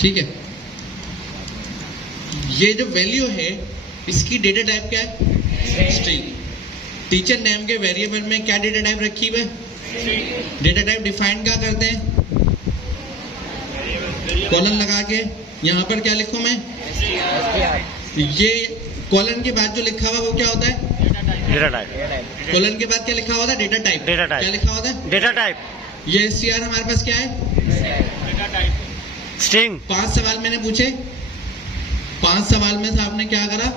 ठीक है, ये जो वैल्यू है इसकी डेटा टाइप क्या है? स्ट्रिंग। टीचर नेम के वेरिएबल में क्या डेटा टाइप रखी हुई है? डेटा टाइप डिफाइन क्या करते हैं? कॉलन लगा के यहाँ पर क्या लिखूं मैं? ये कॉलन के बाद जो लिखा हुआ वो क्या होता है? Data type. कॉलन के बाद क्या लिखा होता है? Data type. डेटा टाइप क्या लिखा होता है? Data type. ये एसटीआर हमारे पास क्या है? स्ट्रिंग। 5 सवाल मैंने पूछे, 5 सवाल में से आपने क्या करा?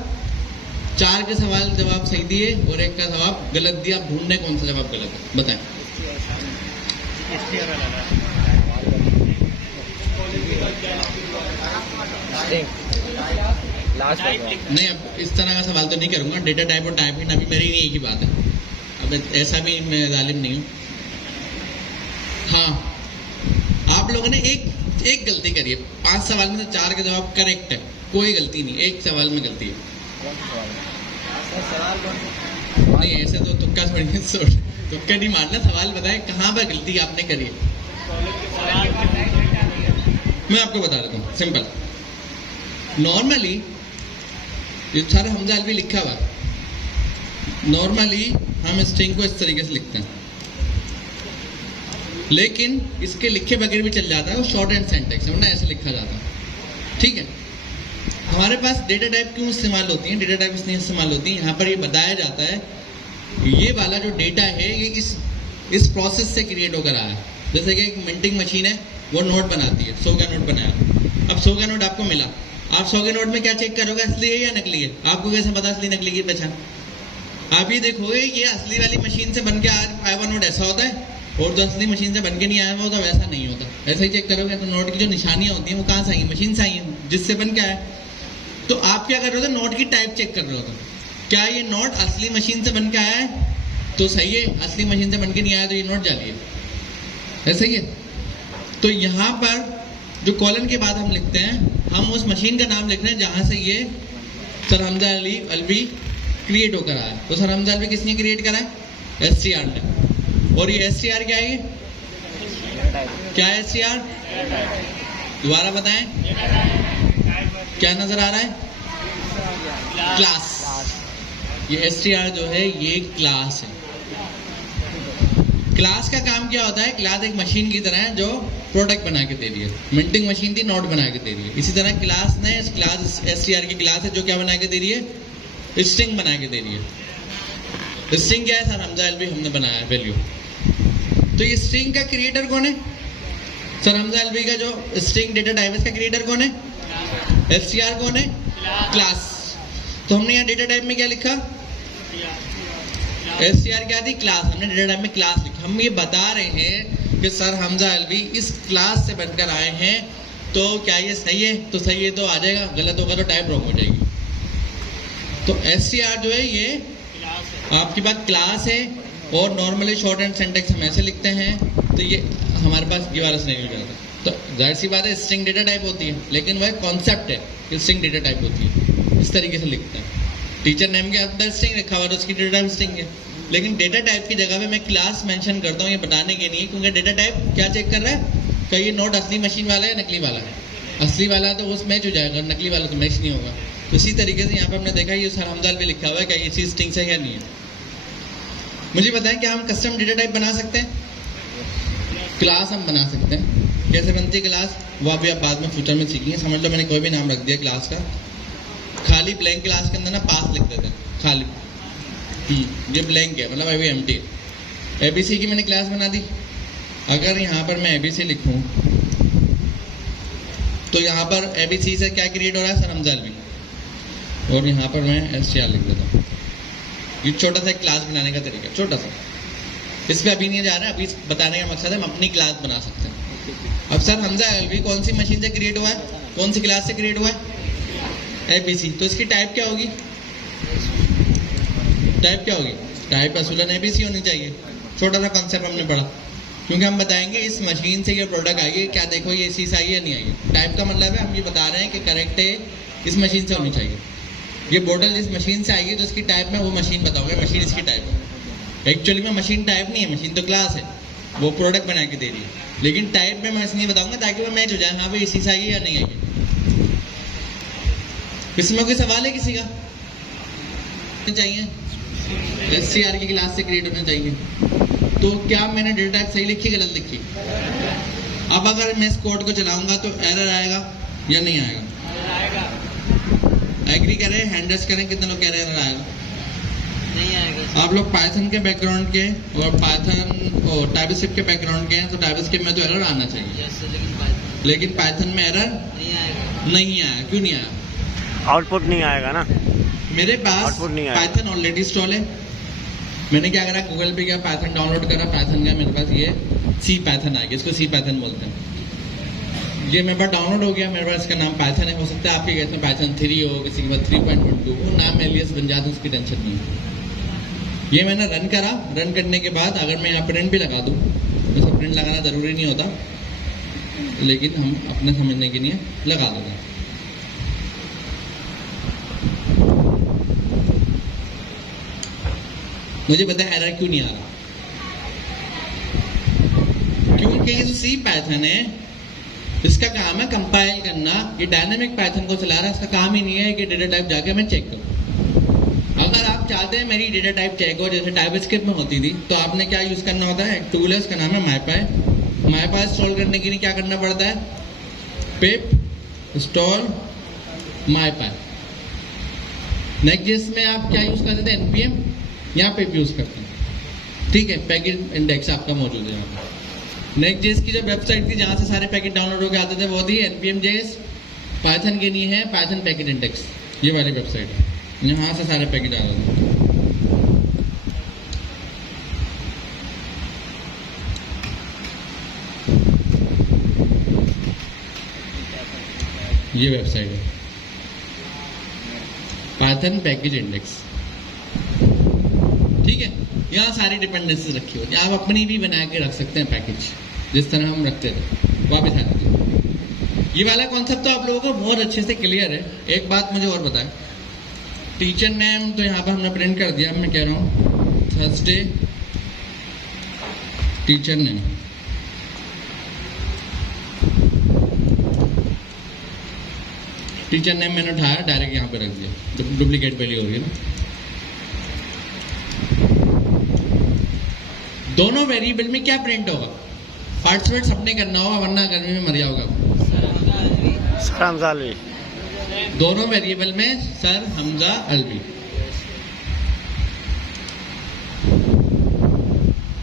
4 के सवाल जवाब सही दिए और 1 का जवाब गलत दिया। आप ढूंढने कौन सा जवाब गलत है, बताएं। नहीं, अब इस तरह का सवाल तो नहीं करूंगा। डेटा टाइप और टाइप इन अभी मेरी नहीं एक ही बात है। अब ऐसा भी मैं जालिम नहीं हूँ। हाँ, आप लोगों ने एक गलती करी है। 5 सवाल में से 4 के जवाब करेक्ट है, कोई गलती नहीं। 1 सवाल में गलती है। नहीं, ऐसे तो तुक्का थोड़ी तुक्का नहीं मारना। सवाल बताएं कहाँ पर गलती आपने करी है। मैं आपको बता देता हूँ सिंपल। नॉर्मली ये सर हमजा अलवी लिखा हुआ, नॉर्मली हम स्ट्रिंग को इस तरीके से लिखते हैं, लेकिन इसके लिखे बगैर भी चल जाता है। वो शॉर्ट एंड सेंटेक्स है, वरना ऐसे लिखा जाता है। ठीक है, हमारे पास डेटा टाइप क्यों इस्तेमाल होती है? डेटा टाइप इसलिए इस्तेमाल होती है, यहाँ पर ये बताया जाता है ये वाला जो डेटा है ये इस प्रोसेस से क्रिएट होकर आया है। जैसे कि एक मिंटिंग मशीन है, वो नोट बनाती है, 100 का नोट बनाया। अब 100 का नोट आपको मिला, आप 100 के नोट में क्या चेक करोगे? असली है या नकली है? आपको कैसे पता असली नकली की पहचान? आप ये देखोगे ये असली वाली मशीन से बन के आया हुआ नोट ऐसा होता है, और जो असली मशीन से बन के नहीं आया हुआ तो वैसा नहीं होता। ऐसा ही चेक करोगे तो नोट की जो निशानियां होती हैं वो कहाँ से आई? मशीन से आई हैं, जिससे बन के आया। तो आप क्या कर रहे हो? नोट की टाइप चेक कर रहे हो। क्या ये नोट असली मशीन से बन के आया है तो सही है, असली मशीन से बन के नहीं आया तो ये नोट जाली है। ऐसा ही है। तो यहाँ पर जो कॉलन के बाद हम लिखते हैं, हम उस मशीन का नाम लिख रहे हैं जहाँ से ये सर हमजा अलवी क्रिएट होकर आया। तो सर हमजा अलवी किसने क्रिएट करा है? एसटीआर ने। और ये एसटीआर क्या है? क्या है एसटीआर? दोबारा बताएं, क्या नजर आ रहा है? क्लास। ये एसटीआर जो है ये क्लास है। क्लास का काम क्या होता है? क्लास एक मशीन की तरह है जो प्रोडक्ट बना के दे रही है। मिंटिंग मशीन थी, नोट बना के दे रही है। इसी तरह क्लास ने क्लास एसटीआर की क्लास है जो क्या बना के दे रही है? स्ट्रिंग बना के दे रही है। स्ट्रिंग क्या है? सर हमजा अलवी हमने बनाया है वैल्यू। तो ये स्ट्रिंग का क्रिएटर कौन है? सर हमजा अलवी का जो स्ट्रिंग डेटा टाइप है इसका क्रिएटर कौन है? एसटीआर कौन है? क्लास। तो हमने यहाँ डेटा टाइप में क्या लिखा? एसटीआर क्या थी? क्लास। हमने डेटा टाइप में क्लास लिखा। हम ये बता रहे हैं कि सर हमजा अलवी इस क्लास से बनकर आए हैं, तो क्या ये सही है? तो सही है तो आ जाएगा, गलत होगा तो टाइप रॉन्ग हो जाएगी। तो एसटीआर जो है ये आपकी बात क्लास है, और नॉर्मली शॉर्ट एंड सेंटेक्स हम ऐसे लिखते हैं, तो ये हमारे पास ये वाला नहीं हो जाता। तो जाहिर सी बात है स्ट्रिंग डेटा टाइप होती है, लेकिन वह कॉन्सेप्ट है कि स्ट्रिंग डेटा टाइप होती है। इस तरीके से लिखते हैं। टीचर नेम के अंदर स्ट्रिंग रखा हुआ तो उसकी डेटा टाइप स्ट्रिंग है, लेकिन डेटा टाइप की जगह पे मैं क्लास मेंशन करता हूँ ये बताने के लिए, क्योंकि डेटा टाइप क्या चेक कर रहा है? क्या ये नोट असली मशीन वाला है नकली वाला है? असली वाला तो उस मैच हो जाएगा, नकली वाला तो मैच नहीं होगा। तो इसी तरीके से यहाँ पे हमने देखा ये सर हमजा अलवी लिखा हुआ है, क्या ये चीज स्ट्रिंग से या नहीं है? मुझे बताएं क्या हम कस्टम डेटा टाइप बना सकते हैं? क्लास हम बना सकते हैं। कैसे बनती है क्लास? वो अभी आप बाद में फ्यूचर में सीखेंगे। समझ लो मैंने कोई भी नाम रख दिया क्लास का, खाली ब्लैंक क्लास के अंदर ना पास लिख देते हैं खाली। ये ब्लैंक है, मतलब अभी एम्प्टी है। एबीसी की मैंने क्लास बना दी। अगर यहाँ पर मैं एबीसी लिखूँ तो यहाँ पर एबीसी से क्या क्रिएट हो रहा है? सर हमजा अलवी। और यहाँ पर मैं एसटीआर लिख देता हूँ। ये छोटा सा क्लास बनाने का तरीका, छोटा सा। इस पर अभी नहीं जा रहा है, अभी बताने का मकसद है हम अपनी क्लास बना सकते हैं। अब सर हमजा अलवी कौन सी मशीन से क्रिएट हुआ है? कौन सी क्लास से क्रिएट हुआ है? एबीसी। तो इसकी टाइप क्या होगी? टाइप क्या होगी? टाइप असूलन एबीसी होनी चाहिए। छोटा सा कॉन्सेप्ट हमने पढ़ा, क्योंकि हम बताएंगे इस मशीन से ये प्रोडक्ट आई है, क्या देखो ये इसी से आई है या नहीं आई है। टाइप का मतलब है हम ये बता रहे हैं कि करेक्ट है इस मशीन से होनी चाहिए। ये बोतल जिस मशीन से आएगी तो इसकी टाइप में वो मशीन बताओगे, मशीन इसकी टाइप है। एक्चुअली में मशीन टाइप नहीं है, मशीन तो क्लास है। वो प्रोडक्ट बना के दे रही है, लेकिन टाइप में मैं इसलिए बताऊंगा ताकि वो मैच हो जाए, हाँ भाई इसी से आई है या नहीं आई है। इसमें कोई सवाल है किसी का? चाहिए SCR की क्लास से क्रिएट होना चाहिए। तो क्या मैंने डेटा टाइप सही लिखी गलत लिखी? अब अगर मैं इस कोड को चलाऊंगा तो एरर आएगा या नहीं आएगा? एग्री करें, हैंडल्स करें, कितने लोग कह रहे हैं एरर आएगा? नहीं आएगा। आप लोग पाइथन के बैकग्राउंड के और पाइथन और टाइपस्क्रिप्ट के बैकग्राउंड के हैं, तो टाइपस्क्रिप्ट में तो एरर आना चाहिए, लेकिन पाइथन में एरर नहीं आएगा। नहीं आया। क्यों नहीं आया? आउटपुट नहीं आएगा ना। मेरे पास आउटपुट नहीं आएगा। पाइथन ऑलरेडी इंस्टॉल है। मैंने क्या करा, गूगल पे गया, पाइथन डाउनलोड करा, पाइथन का मेरे पास ये सी पाइथन आ गया, इसको सी पाइथन बोलते हैं। ये मेरे पास डाउनलोड हो गया, मेरे पास इसका नाम पाइथन है। हो सकता है आपके केस में पाइथन 3 हो, किसी के पास 3.12 हो, नाम एलियस बन जाता है, उसकी टेंशन नहीं है। ये मैंने रन करा, रन करने के बाद अगर मैं यहाँ प्रिंट भी लगा दूँ, वैसे प्रिंट लगाना ज़रूरी नहीं होता, लेकिन हम अपने समझने के लिए लगा देते हैं। मुझे पता है एरर क्यों नहीं आ रहा, क्योंकि ये जो सी पाइथन है इसका काम है कंपाइल करना। ये डायनामिक पाइथन को चला रहा है, इसका काम ही नहीं है कि डेटा टाइप जाके मैं चेक करूँ। अगर आप चाहते हैं मेरी डेटा टाइप चेक हो, जैसे टाइपस्क्रिप्ट में होती थी, तो आपने क्या यूज़ करना होता है, एक टूल है, उसका नाम है माईपाई। माईपाई इंस्टॉल करने के लिए क्या करना पड़ता है, पिप इंस्टॉल माईपाई। नेक्स्ट में आप क्या यूज़ करते थे, npm, यहाँ पिप यूज़ करते हैं, ठीक है। पैकेज इंडेक्स आपका मौजूद है यहाँ पर। नेक्स्ट की जो वेबसाइट थी जहाँ से सारे पैकेज डाउनलोड होकर आते थे वो थी npm.js, पाइथन के लिए है पाइथन पैकेज इंडेक्स, ये वाली वेबसाइट है, यहाँ से सारे पैकेज आ रहे थे। ये वेबसाइट है पाइथन पैकेज इंडेक्स, ठीक है। यहाँ सारी डिपेंडेंसीज रखी होती है, आप अपनी भी बना के रख सकते हैं पैकेज, जिस तरह हम रखते थे। वापस आ जाते, ये वाला कॉन्सेप्ट तो आप लोगों को बहुत अच्छे से क्लियर है। एक बात मुझे और बताएं, टीचर नेम तो यहाँ पर हमने प्रिंट कर दिया। मैं कह रहा हूँ Thursday teacher name, teacher name मैंने उठाया, डायरेक्ट यहाँ पे रख दिया, डुप्लीकेट पहले हो गई ना। दोनों वेरिएबल में क्या प्रिंट होगा, पार्टिसिपेट सबने करना होगा, वरना गर्मी में मर जाओगा। सर हमजा अलवी, दोनों वेरिएबल में सर हमजा अलवी।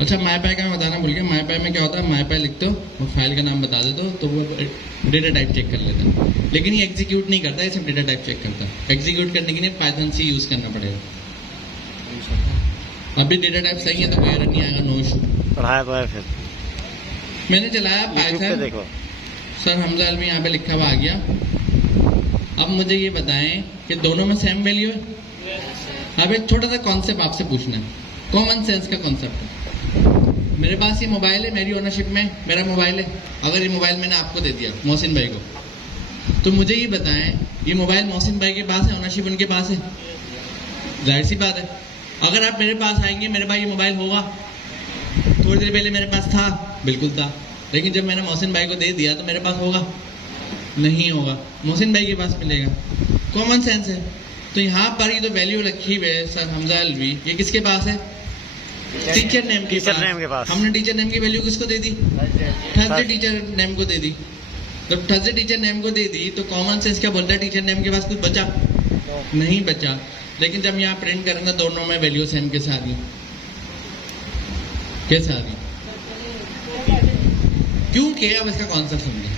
अच्छा, माईपाई का मैं बताना भूल गया। माईपाई में क्या होता है, माईपाई लिखते हो और फाइल का नाम बता देते हो तो वो डेटा टाइप चेक कर लेता है, लेकिन ये एग्जीक्यूट नहीं करता है, सिर्फ डेटा टाइप चेक करता है। एग्जीक्यूट करने के लिए पाइथन सी यूज करना पड़ेगा। अभी डेटा टाइप सही है तो कोई एरर नहीं आएगा, नो इशू। पढ़ाया तो है फिर मैंने चलाया पाइथन, देखो सर हमजा अलवी यहाँ पे लिखा हुआ आ गया। अब मुझे ये बताएं कि दोनों में सेम वैल्यू है। अब एक छोटा सा कॉन्सेप्ट आपसे पूछना है, कॉमन सेंस का कॉन्सेप्ट है। मेरे पास ये मोबाइल है, मेरी ओनरशिप में मेरा मोबाइल है। अगर ये मोबाइल मैंने आपको दे दिया, मोहसिन भाई को, तो मुझे ये बताएं ये मोबाइल मोहसिन भाई के पास है, ओनरशिप उनके पास है, जाहिर सी बात है। अगर आप मेरे पास आएंगे, मेरे पास ये मोबाइल होगा, थोड़ी देर पहले मेरे पास था, बिल्कुल था, लेकिन जब मैंने मोहसिन भाई को दे दिया तो मेरे पास होगा नहीं होगा, मोहसिन भाई के पास मिलेगा। कॉमन सेंस है। तो यहाँ पर ये तो वैल्यू रखी हुई है सर हमजा अलवी, ये किसके पास है, टीचर नेम के पास। हमने टीचर नेम की वैल्यू किसको दे दी, थर्सडे टीचर नेम को दे दी। जब थर्सडे टीचर नेम को दे दी तो कॉमन सेंस क्या बोलता है, टीचर नेम के पास कुछ बचा नहीं बचा। लेकिन जब यहाँ प्रिंट करेंगे दोनों में वैल्यू सेम कैसे आ गई, कैसे आ गई, क्योंकि अब इसका कॉन्सेप्ट समझिए।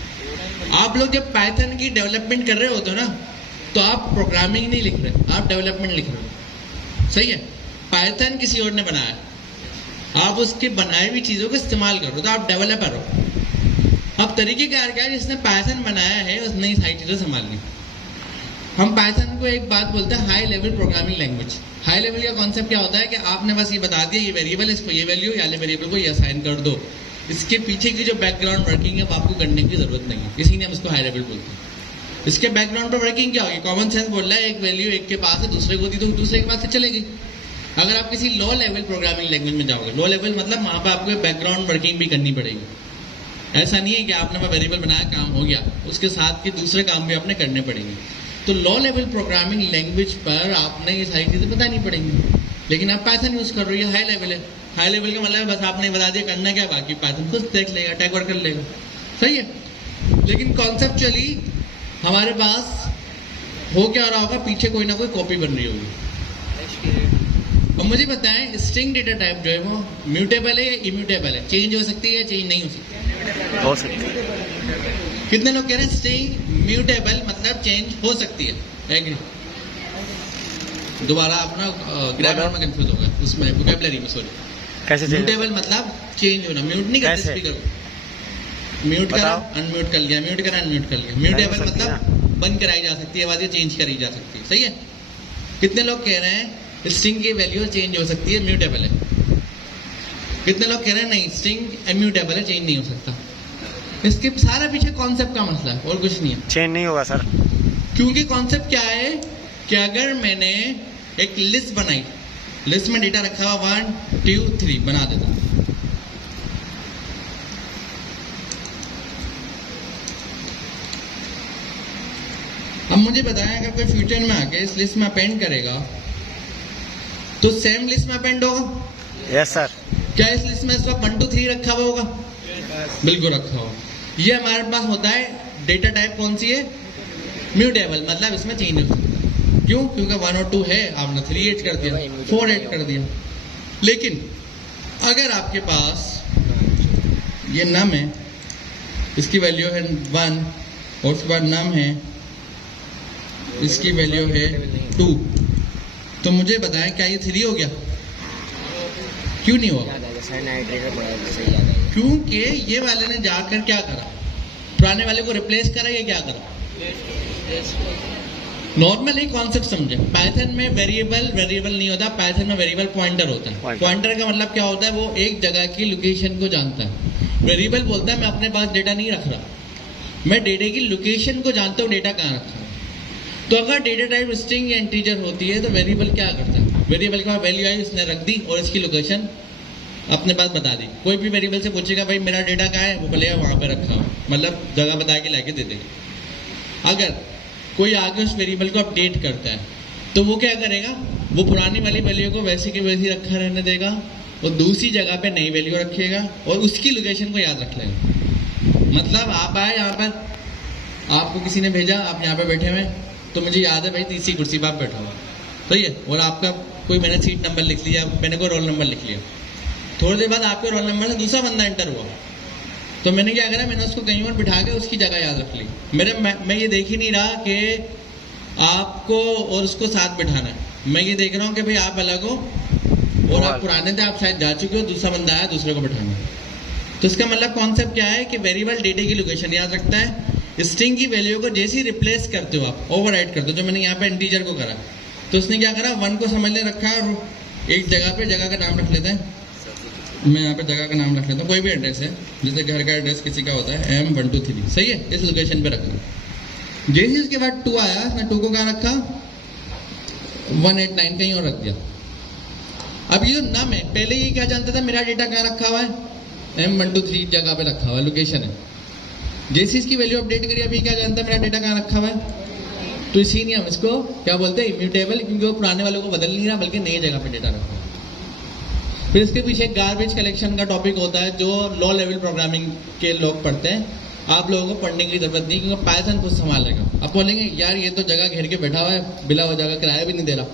आप लोग जब पाइथन की डेवलपमेंट कर रहे होते हो ना, तो आप प्रोग्रामिंग नहीं लिख रहे, आप डेवलपमेंट लिख रहे हो, सही है। पाइथन किसी और ने बनाया, आप उसके बनाई हुई चीज़ों का इस्तेमाल करो, तो आप डेवलपर हो। अब तरीकेकार क्या है, जिसने पाइथन बनाया है उसने ही सारी चीज़ें संभालनी। हम पाइथन को एक बात बोलते हैं, high level programming language. High level का कॉन्सेप्ट क्या होता है कि आपने बस ये बता दिया ये वेरिएबल, इसको ये वैल्यू, वाले वेरिएबल को ये असाइन कर दो। इसके पीछे की जो बैकग्राउंड वर्किंग है वो आपको करने की जरूरत नहीं है, इसीलिए हम इसको हाई लेवल बोलते हैं। इसके बैकग्राउंड पर वर्किंग क्या होगी, कॉमन सेंस बोल रहा है एक वैल्यू एक के पास है, दूसरे को दी तो दूसरे के पास से चलेगी। अगर आप किसी लो लेवल प्रोग्रामिंग लैंग्वेज में जाओगे, लो लेवल मतलब वहाँ पर आपको बैकग्राउंड वर्किंग भी करनी पड़ेगी। ऐसा नहीं है कि आपने वेरिएबल बनाया काम हो गया, उसके साथ के दूसरे काम भी आपने करने पड़ेंगे। तो लो लेवल प्रोग्रामिंग लैंग्वेज पर आपने ये सारी चीज़ें बतानी पड़ेंगी। लेकिन आप पाइथन यूज़ कर रहे हो, ये हाई लेवल है। हाई लेवल का मतलब बस आपने बता दिया करना क्या, बाकी पाइथन खुद देख लेगा, टैग वर्क कर लेगा, सही है। लेकिन कॉन्सेप्चुअली हमारे पास हो क्या रहा होगा, पीछे कोई ना कोई कॉपी बन रही होगी। अब मुझे बताएं, स्ट्रिंग डेटा टाइप जो है वो म्यूटेबल है या इम्यूटेबल है? चेंज हो सकती है या चेंज नहीं हो सकती? हो सकती है। कितने लोग कह रहे हैं स्ट्रिंग म्यूटेबल मतलब चेंज हो सकती है? एग्री? दोबारा अपना ग्रामर में कंफ्यूज होगा, उसमें वोकैबुलरी में, सॉरी। कैसे change म्यूटेबल मतलब चेंज होना, म्यूट नहीं करते कैसे? स्पीकर को, म्यूट करा अनम्यूट कर लिया, म्यूट करा अनम्यूट कर लिया। म्यूटेबल हो सकती मतलब बंद कराई जा सकती है, आवाज़ें चेंज करी जा सकती है, सही है। कितने लोग कह रहे हैं स्ट्रिंग की वैल्यू चेंज हो सकती है, म्यूटेबल है? कितने लोग कह रहे हैं नहीं स्ट्रिंग इम्यूटेबल है, चेंज नहीं हो सकता? इसके सारा पीछे कॉन्सेप्ट का मसला है और कुछ नहीं है। चेंज नहीं होगा सर। क्योंकि कॉन्सेप्ट क्या है कि अगर मैंने एक लिस्ट बनाई, लिस्ट में डेटा रखा हुआ 1 2 3 बना देता, अब मुझे बताएं अगर कोई फ्यूचर में आके इस लिस्ट में अपेंड करेगा तो सेम लिस्ट में अपेंड होगा? Yes sir. क्या इस लिस्ट में इस वक्त 1 2 3 रखा हुआ होगा? बिल्कुल रखा हुआ। ये हमारे पास होता है डेटा टाइप कौन सी है? म्यूटेबल, मतलब इसमें चेंज हो सकता है। क्यों? क्योंकि 1 और 2 है, आपने 3 ऐड कर दिया, 4 ऐड कर दिया। लेकिन अगर आपके पास ये नम है, इसकी वैल्यू है 1 और उसके बाद नम है, इसकी वैल्यू है 2, तो मुझे बताएं क्या ये 3 हो गया? क्यों नहीं हुआ? क्योंकि ये वाले ने जाकर क्या करा, पुराने वाले को रिप्लेस करा या क्या करा? नॉर्मली कॉन्सेप्ट समझे, पाइथन में वेरिएबल नहीं होता, पाइथन में वेरिएबल पॉइंटर होता है। पॉइंटर का मतलब क्या होता है? वो एक जगह की लोकेशन को जानता है। वेरिएबल बोलता है मैं अपने पास डेटा नहीं रख रहा, मैं डेटे की लोकेशन को जानता हूँ, डेटा कहाँ रखा है। तो अगर डेटा टाइप स्ट्रिंग या इंटीजर होती है तो वेरिएबल क्या करता है? वेरिएबल का वैल्यू आई, उसने रख दी और इसकी लोकेशन अपने पास बता दी। कोई भी वेरिएबल से पूछेगा भाई मेरा डेटा कहाँ है, वो बोलेगा वहाँ पे रखा हो, मतलब जगह बता के लाके दे देगा। अगर कोई आगे उस वेरिएबल को अपडेट करता है तो वो क्या करेगा? वो पुरानी वाली वैल्यू को वैसे की वैसी रखा रहने देगा और दूसरी जगह पे नई वैल्यू रखेगा और उसकी लोकेशन को याद रख लेगा। मतलब आप आए यहाँ पर, आपको किसी ने भेजा, आप यहाँ पे बैठे हुए, तो मुझे याद है भाई तीसरी कुर्सी पर आप बैठा हुआ, सही है, और आपका कोई मैंने सीट नंबर लिख लिया, मैंने कोई रोल नंबर लिख लिया। थोड़ी देर बाद आपके रोल नंबर से दूसरा बंदा एंटर हुआ, तो मैंने क्या करा, मैंने उसको कहीं और बिठा के उसकी जगह याद रख ली। मैं ये देख ही नहीं रहा कि आपको और उसको साथ बिठाना है, मैं ये देख रहा हूँ कि भाई आप अलग हो और आप पुराने थे, आप शायद जा चुके हो, दूसरा बंदा आया, दूसरे को बिठाना है। तो इसका मतलब कॉन्सेप्ट क्या है कि वेरिएबल डेटे की लोकेशन याद रखता है, स्ट्रिंग की वैल्यू को जैसे ही रिप्लेस करते हो आप, ओवरराइट करते हो, जो मैंने यहाँ पे इंटीजर को करा, तो उसने क्या करा, 1 को समझ ले रखा और एक जगह पे जगह का नाम रख लेते हैं। मैं यहाँ पे जगह का नाम रख लेता हूँ, कोई भी एड्रेस है, जैसे घर का एड्रेस किसी का होता है M123, सही है, इस लोकेशन पे रखा। जैसे ही उसके बाद 2 आया, उसने 2 को कहाँ रखा, 189 कहीं और रख दिया। अब ये जो नम है, पहले ये क्या जानता था, मेरा डेटा कहाँ रखा हुआ है, M123 जगह पे रखा हुआ है, लोकेशन है। जैसे इसकी वैल्यू अपडेट करी, अभी क्या जानता है मेरा डेटा कहाँ रखा हुआ है, तो इसीलिए हम इसको क्या बोलते हैं, इम्यूटेबल, क्योंकि वो पुराने वालों को बदल नहीं रहा बल्कि नई जगह पे डेटा रखा है। फिर इसके पीछे गार्बेज कलेक्शन का टॉपिक होता है जो लो लेवल प्रोग्रामिंग के लोग पढ़ते हैं, आप लोगों को पढ़ने की जरूरत नहीं, क्योंकि पाइथन खुद संभालेगा। आप बोलेंगे यार ये तो जगह घेर के बैठा हुआ है, बिला हो जाएगा, किराया भी नहीं दे रहा,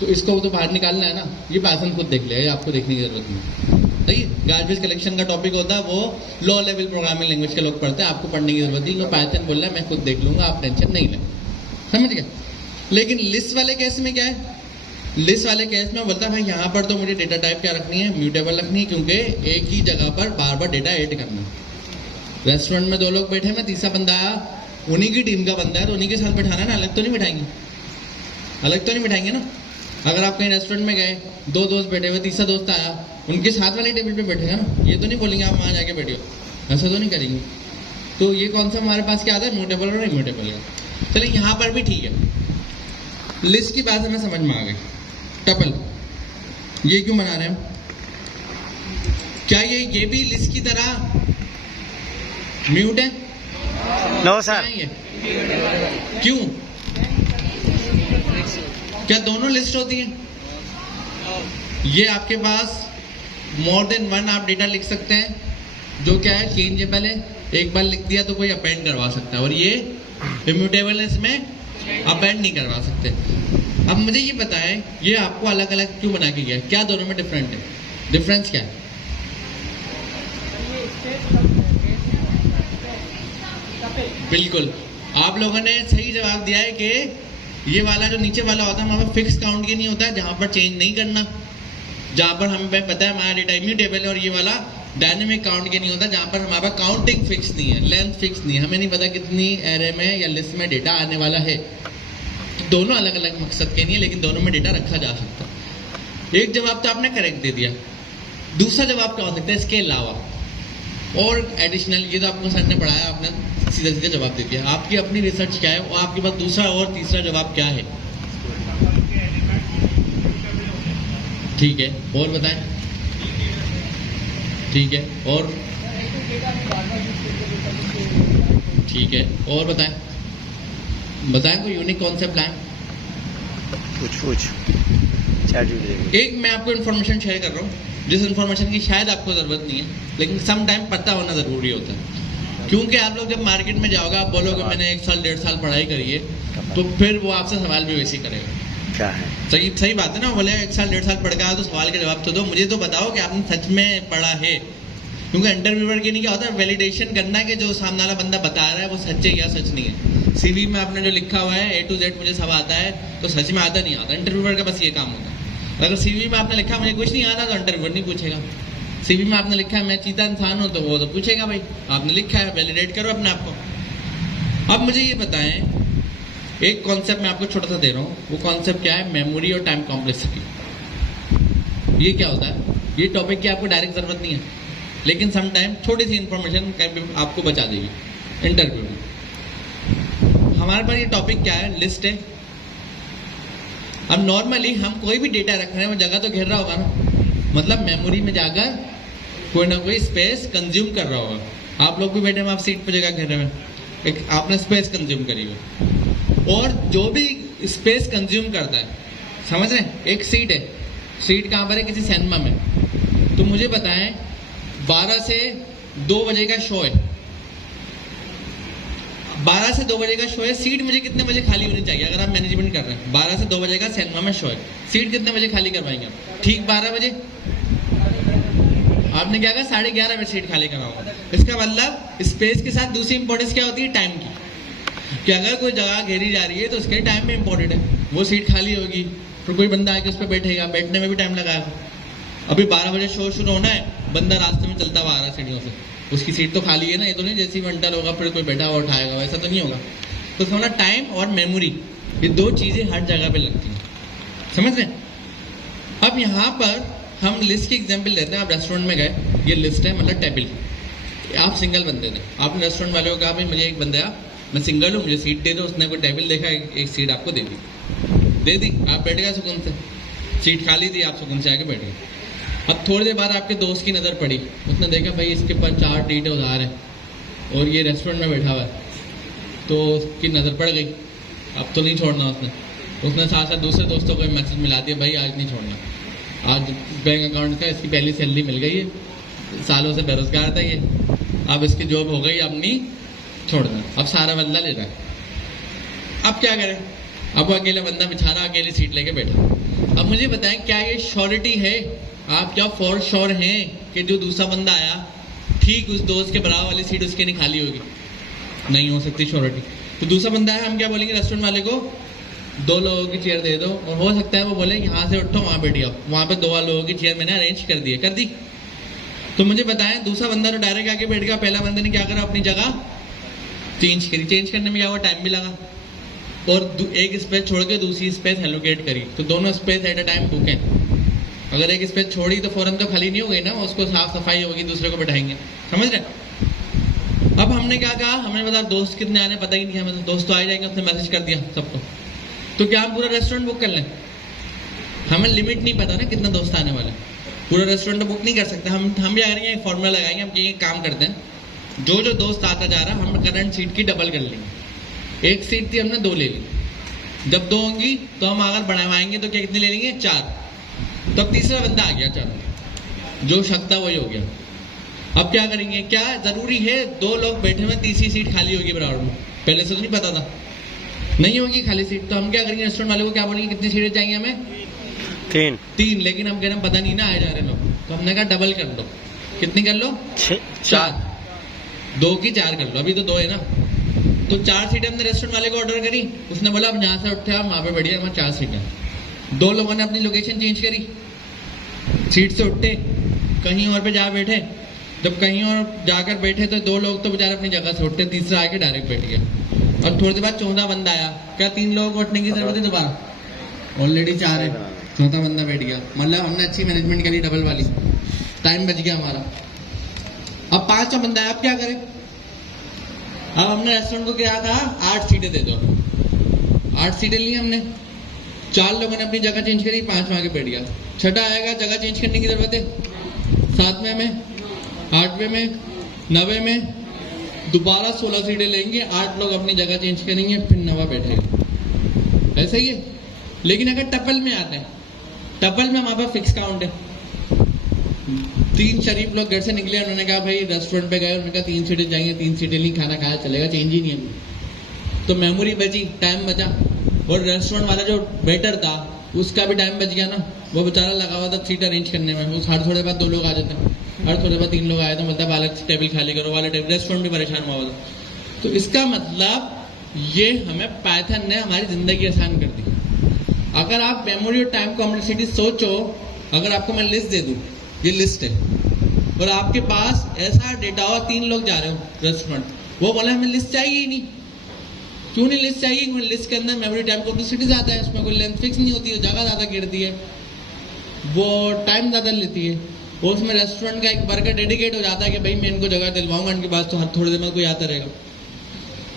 तो इसको तो बाहर निकालना है ना, ये पाइथन खुद देख लेगा, ये आपको देखने की जरूरत नहीं। सही, गार्बेज कलेक्शन का टॉपिक होता है वो लो लेवल प्रोग्रामिंग लैंग्वेज के लोग पढ़ते हैं, आपको पढ़ने की जरूरत नहीं, पाइथन बोल रहा है मैं खुद देख लूंगा, आप टेंशन नहीं लें, समझ गए। लेकिन लिस्ट वाले केस में क्या है, लिस्ट वाले केस में बोलता है भाई यहाँ पर तो मुझे डेटा टाइप क्या रखनी है, म्यूटेबल रखनी है, क्योंकि एक ही जगह पर बार बार डेटा ऐड करना है। रेस्टोरेंट में 2 लोग बैठे हैं, तीसरा बंदा आया, उन्हीं की टीम का बंदा है, तो उन्हीं के साथ बैठाना है ना, अलग तो नहीं बैठाएंगे, अलग तो नहीं बैठाएंगे ना। अगर आप कहीं रेस्टोरेंट में गए, 2 दोस्त बैठे हुए, तीसरा दोस्त आया, उनके साथ वाले टेबल पे बैठे हैं ना, ये तो नहीं बोलेंगे आप वहाँ जाके बैठियो, ऐसा तो नहीं करेंगे। तो ये कौन सा हमारे पास क्या आता है, म्यूटेबल और इम्यूटेबल का। चलिए यहाँ पर भी ठीक है, लिस्ट की बात हमें समझ में आ गई। टपल, ये क्यों बना रहे हैं? क्या ये भी लिस्ट की तरह म्यूट है? नो क्या सर है ये? क्यों? क्या दोनों लिस्ट होती हैं? ये आपके पास मोर देन वन आप डेटा लिख सकते हैं, जो क्या है चेंजेबल है, एक बार लिख दिया तो कोई अपेंड करवा सकता है, और ये इम्यूटेबल है, इसमें अपेंड नहीं करवा सकते। अब मुझे ये बताएं, ये आपको अलग अलग क्यों बना के गया है? क्या दोनों में डिफरेंट है? डिफरेंस क्या है? बिल्कुल, आप लोगों ने सही जवाब दिया है कि ये वाला जो नीचे वाला होता है वहाँ पर फिक्स काउंट की नहीं होता है, जहाँ पर चेंज नहीं करना, जहाँ पर हमें पता है हमारा डेटा इम्यूटेबल है, और ये वाला डायनेमिक काउंट के नहीं होता, जहाँ पर हमारा काउंटिंग फिक्स नहीं है, लेंथ फिक्स नहीं है, हमें नहीं पता कितनी एरे में या लिस्ट में डेटा आने वाला है। दोनों अलग अलग मकसद के नहीं है, लेकिन दोनों में डेटा रखा जा सकता है। एक जवाब तो आपने करेक्ट दे दिया, दूसरा जवाब क्या हो सकता है इसके अलावा और एडिशनल? ये तो आपको सर ने पढ़ाया, आपने सीधा सीधा जवाब दे दिया। आपकी अपनी रिसर्च क्या है और आपके पास दूसरा और तीसरा जवाब क्या है? ठीक है, और बताएं। ठीक है, और ठीक है, और बताएं। बताएं कोई यूनिक कॉन्सेप्ट लाएं। पूछ एक मैं आपको इन्फॉर्मेशन शेयर कर रहा हूँ जिस इन्फॉर्मेशन की शायद आपको ज़रूरत नहीं है, लेकिन सम टाइम पता होना ज़रूरी होता है। क्योंकि आप लोग जब मार्केट में जाओगे, आप बोलोगे मैंने 1 साल 1.5 साल पढ़ाई करी है, तो फिर वो आपसे सवाल भी वैसे ही करेगा। क्या है? सही बात है ना, बोले 1 साल 1.5 साल पढ़ के आया तो सवाल के जवाब तो दो, मुझे तो बताओ कि आपने सच में पढ़ा है। क्योंकि इंटरव्यूअर के नहीं क्या होता है, वैलिडेशन करना कि जो सामने वाला बंदा बता रहा है वो सच है या सच नहीं है। सीवी में आपने जो लिखा हुआ है A to Z मुझे सब आता है, तो सच में आता नहीं आता। इंटरव्यूअर का बस ये काम होता है। अगर सीवी में आपने लिखा मुझे कुछ नहीं आता, तो इंटरव्यूअर नहीं पूछेगा। सीवी में आपने लिखा है मैं चीता इंसान हूँ, तो वो तो पूछेगा भाई आपने लिखा है, वैलिडेट करो अपने आप को। अब मुझे ये बताएं, एक कॉन्सेप्ट मैं आपको छोटा सा दे रहा हूँ, वो कॉन्सेप्ट क्या है? मेमोरी और टाइम कॉम्प्लेक्सिटी। ये क्या होता है? ये टॉपिक की आपको डायरेक्ट जरूरत नहीं है, लेकिन सम टाइम छोटी सी इंफॉर्मेशन आपको बचा देगी इंटरव्यू में। हमारे पास ये टॉपिक क्या है? लिस्ट है। अब नॉर्मली हम कोई भी डेटा रख रहे हैं, वो जगह तो घेर रहा होगा ना, मतलब मेमोरी में जाकर कोई ना कोई स्पेस कंज्यूम कर रहा होगा। आप लोग भी बैठे हैं, आप सीट पर जगह घेर रहे हैं, एक आपने स्पेस कंज्यूम करी हुई, और जो भी स्पेस कंज्यूम करता है, समझ रहे हैं? एक सीट है, सीट कहाँ पर है? किसी सिनेमा में। तो मुझे बताएं 12 से 2 बजे का शो है, 12 से 2 बजे का शो है, सीट मुझे कितने बजे खाली होनी चाहिए? अगर आप मैनेजमेंट कर रहे हैं, 12 से 2 बजे का सिनेमा में शो है, सीट कितने बजे खाली करवाएंगे? ठीक 12 बजे। आपने क्या कहा? 11:30 बजे सीट खाली कराओ। इसका मतलब स्पेस के साथ दूसरी इंपॉर्टेंस क्या होती है? टाइम की। कि अगर कोई जगह घेरी जा रही है तो उसके टाइम में इंपॉर्टेंट है, वो सीट खाली होगी, फिर कोई बंदा आके उस पर बैठेगा, बैठने में भी टाइम लगाएगा। अभी 12 बजे शो शुरू होना है, बंदा रास्ते में चलता हुआ आ रहा है सीढ़ियों से, उसकी सीट तो खाली है ना, ये तो नहीं जैसे ही मेंटल होगा फिर कोई बैठा हुआ उठाएगा, वैसा तो नहीं होगा। तो समझना, टाइम और मेमोरी ये दो चीज़ें हर जगह पे लगती हैं, समझ रहे हैं? अब यहाँ पर हम लिस्ट की एग्जाम्पल लेते हैं। आप रेस्टोरेंट में गए, ये लिस्ट है, मतलब टेबल, आप सिंगल बंदे थे, आपने रेस्टोरेंट वाले को कहा भाई मुझे एक बंदा, मैं सिंगल हूँ, मुझे सीट दे दो। उसने कोई टेबल देखा, एक सीट आपको दे दी, आप बैठ गए सुकून से, सीट खाली थी, आप सुकून से आके बैठ गए। अब थोड़ी देर बाद आपके दोस्त की नज़र पड़ी, उसने देखा भाई इसके पास 4 टीटें उधार हैं और ये रेस्टोरेंट में बैठा हुआ है, तो उसकी नज़र पड़ गई, अब तो नहीं छोड़ना उसने साथ साथ दूसरे दोस्तों को मैसेज मिला दिया, भाई आज नहीं छोड़ना, आज बैंक अकाउंट का इसकी पहली सैलरी मिल गई है, सालों से बेरोजगार था ये, अब इसकी जॉब हो गई, अब नहीं छोड़ना, अब सारा बदला ले रहा है। अब क्या करें? अब वो अकेला बंदा बेचारा अकेली सीट लेके बैठा। अब मुझे बताएं, क्या ये श्योरिटी है? आप क्या फॉर श्योर हैं कि जो दूसरा बंदा आया ठीक उस दोस्त के बराबर वाली सीट उसके नहीं खाली होगी? नहीं हो सकती श्योरिटी। तो दूसरा बंदा है, हम क्या बोलेंगे रेस्टोरेंट वाले को? 2 लोगों की चेयर दे दो, और हो सकता है वो बोले यहाँ से उठो वहाँ बैठ जाओ, वहाँ पे 2 लोगों की चेयर मैंने अरेंज कर दी। तो मुझे बताएं, दूसरा बंदा तो डायरेक्ट आके बैठ गया, पहला बंदे ने क्या करा? अपनी जगह चेंज करी। चेंज करने में क्या हुआ? टाइम भी लगा, और एक स्पेस छोड़ के दूसरी स्पेस एलोकेट करी, तो दोनों space at a time book हैं। अगर एक स्पेस छोड़ी तो फौरन तो खाली नहीं हो गई ना, उसको साफ सफाई होगी, दूसरे को बैठाएंगे, समझ रहे? अब हमने क्या कहा? हमने बता दोस्त कितने आने पता ही नहीं है, दोस्त तो आ जाएंगे, उसने मैसेज कर दिया सबको, तो क्या हम पूरा रेस्टोरेंट बुक कर लें? हमें लिमिट नहीं पता ना कितना दोस्त आने वाला है, पूरा रेस्टोरेंट बुक नहीं कर सकते हम क्या करेंगे, एक फॉर्मूला लगाएंगे, हम ये काम करते हैं, जो दोस्त आता जा रहा हम करंट सीट की डबल कर लेंगे। एक सीट थी हमने 2 ले ली, जब 2 होंगी तो हम अगर बढ़ावाएंगे तो क्या कितने ले लेंगे 4, तब तीसरा बंदा आ गया 4, जो शक्ता वही हो गया। अब क्या करेंगे, क्या जरूरी है 2 लोग बैठे हुए तीसरी सीट खाली होगी बराबर में, पहले से तो नहीं पता था, नहीं होगी खाली सीट, तो हम क्या करेंगे, रेस्टोरेंट वाले को क्या बोलेंगे कितनी सीटें चाहिए हमें 3, लेकिन हम कह रहे हैं पता नहीं ना आए जा रहे लोग, तो हमने कहा डबल कर लो, कितनी कर लो 4, 2 की 4 कर लो, अभी तो 2 है ना, तो 4 सीटें हमने रेस्टोरेंट वाले को ऑर्डर करी, उसने बोला अब जहाँ से उठे हम वहाँ पे बढ़िया, हमारे 4 सीटें। 2 लोगों ने अपनी लोकेशन चेंज करी, सीट से उठे कहीं और पे जा बैठे, जब कहीं और जाकर बैठे तो 2 लोग तो बेचारे अपनी जगह से उठते, तीसरा आके डायरेक्ट बैठ गया, और थोड़ी देर बाद 14 बंदा आया, क्या 3 लोगों को उठने की जरूरत है दोबारा, ऑलरेडी 4 है, 14 बंदा बैठ गया, मतलब हमने अच्छी मैनेजमेंट करी डबल वाली, टाइम बच गया हमारा। अब 5वां बंदा है, अब क्या करें, अब हमने रेस्टोरेंट को क्या कहा 8 सीटें दे दो, 8 सीटें ली हमने, 4 लोगों ने अपनी जगह चेंज करी, 5वां आके बैठ गया, 6ठा आएगा, जगह चेंज करने की जरूरत है, 7वें में 8वें में 9वें में दोबारा 16 सीटें लेंगे, 8 लोग अपनी जगह चेंज करेंगे, फिर 9वां बैठेगा, ऐसा ही है। लेकिन अगर टपल में आते हैं, टपल में हमारे पास फिक्स काउंट है, 3 शरीफ लोग घर से निकले, उन्होंने कहा भाई रेस्टोरेंट पे गए, उन्होंने कहा 3 सीटें चाहिए, 3 सीटें ली, खाना खाया चलेगा, चेंज ही नहीं है, तो मेमोरी बची, टाइम बचा, और रेस्टोरेंट वाला जो वेटर था उसका भी टाइम बच गया ना, वो बेचारा लगा हुआ था सीट अरेंज करने में, उस हर थोड़े बाद 2 लोग आ जाते हैं, हर थोड़े बाद 3 लोग आए तो मतलब अलग टेबल खाली करो, वाले टेबल, रेस्टोरेंट भी परेशान हुआ था। तो इसका मतलब ये हमें पाइथन ने हमारी जिंदगी आसान कर दी। अगर आप मेमोरी और टाइम कॉम्प्लेक्सिटी सोचो, अगर आपको मैं लिस्ट दे दूं, ये लिस्ट है, और आपके पास ऐसा डेटा हो, 3 लोग जा रहे हो रेस्टोरेंट, वो बोले हमें लिस्ट चाहिए ही नहीं, क्यों नहीं लिस्ट चाहिए, क्योंकि लिस्ट के अंदर मेमोरी टाइम कॉम्प्लेक्सिटी ज़्यादा है, उसमें कोई लेंथ फिक्स नहीं होती है, जगह ज़्यादा गिरती है, वो टाइम ज़्यादा लेती है, और उसमें रेस्टोरेंट का एक वर्कर डेडिकेट हो जाता है कि भाई मैं इनको जगह दिलवाऊंगा, इनके पास तो हर थोड़ी देर में कोई आता रहेगा।